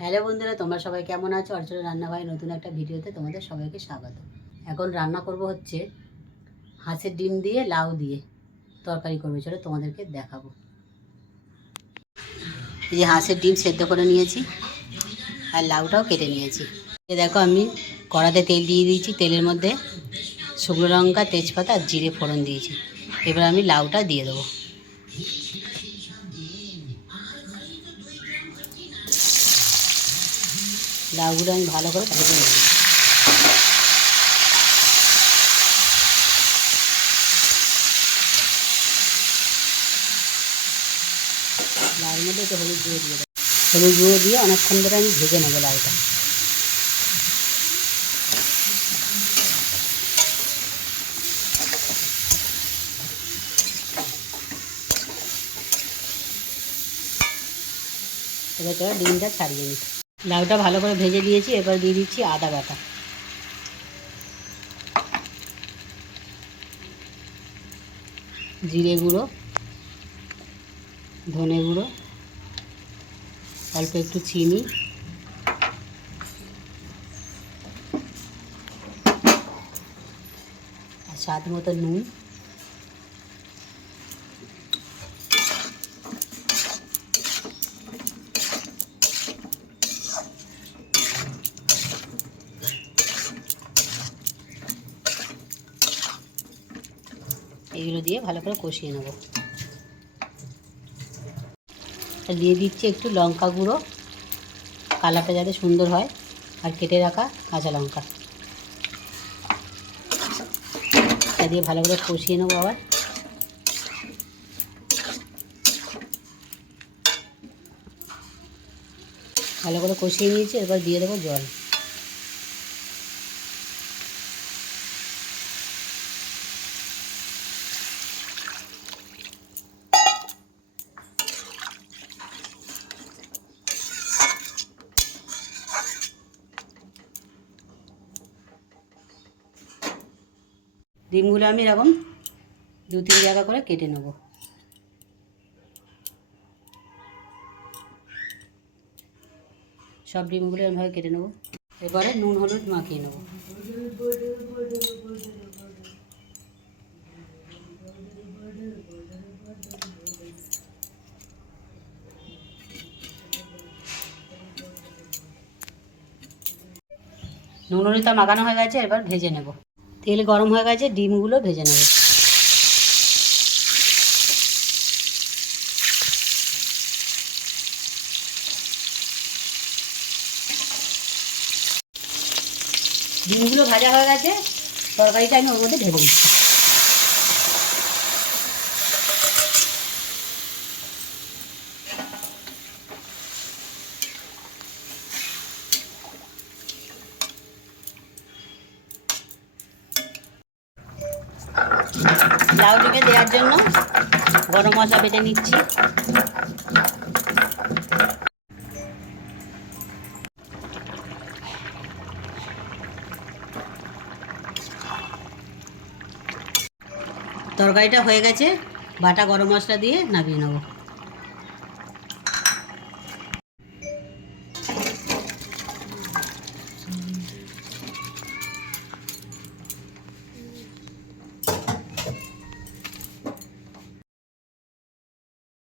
Hello বন্ধুরা, তোমরা সবাই কেমন আছো? অর্চনা রান্নাঘরে নতুন একটা ভিডিওতে তোমাদের সবাইকে স্বাগত। এখন রান্না করব হচ্ছে হাঁসের ডিম দিয়ে লাউ দিয়ে তরকারি করবো। চলো তোমাদেরকে দেখাবো। এই যে হাঁসের ডিম সেদ্ধ করে নিয়েছি আর লাউটাও কেটে নিয়েছি। দেখো আমি কড়াতে তেল দিয়ে দিয়েছি, তেলের মধ্যে শুকনো লঙ্কা, তেজপাতা আর জিরে ফোড়ন দিয়েছি। এবার আমি লাউটা দিয়ে দেবো। লাউগুলো আমি ভালো করে ভেজে নেব। লাউর মধ্যে একটু হলুদ গুঁড়ো দিয়ে দেবো। হলুদ গুঁড়ো দিয়ে অনেকক্ষণ ধরে আমি ভেজে নেবো লাউটা। এবার চলো ডিমটা ছাড়িয়ে নিই। লাউটা ভালো করে ভেজে দিয়েছি, এবার দিয়ে দিচ্ছি আদা বাটা, জিরে গুঁড়ো, ধনে গুঁড়ো, অল্প একটু চিনি, আর স্বাদ মতো নুন, এগুলো দিয়ে ভালো করে কষিয়ে নেব। দিয়ে দিচ্ছি একটু লঙ্কা গুঁড়ো, কালারটা যাতে সুন্দর হয়, আর কেটে রাখা কাঁচা লঙ্কা। এটা দিয়ে ভালো করে কষিয়ে নেবো। আবার ভালো করে কষিয়ে নিয়েছি, এবার দিয়ে দেবো জল। ডিমগুলো আমি এরকম 2-3 জায়গা করে কেটে নেব। সব ডিমগুলো এরকমভাবে কেটে নেব। এবারে নুন হলুদ মাখিয়ে নেব। নুন হলুদটা মাখানো হয়ে গেছে, এবার ভেজে নেব। তেল গরম হয়ে গেছে, ডিমগুলো ভেজে নেব। ডিমগুলো ভাজা হয়ে গেছে, তরকারিটা আমি ওর মধ্যে ঢেলে দিচ্ছি। লাউ ডিমে দেওয়ার জন্য গরম মশলা বেটে নিচ্ছি। তরকারিটা হয়ে গেছে, বাটা গরম মশলা দিয়ে নামিয়ে নেব।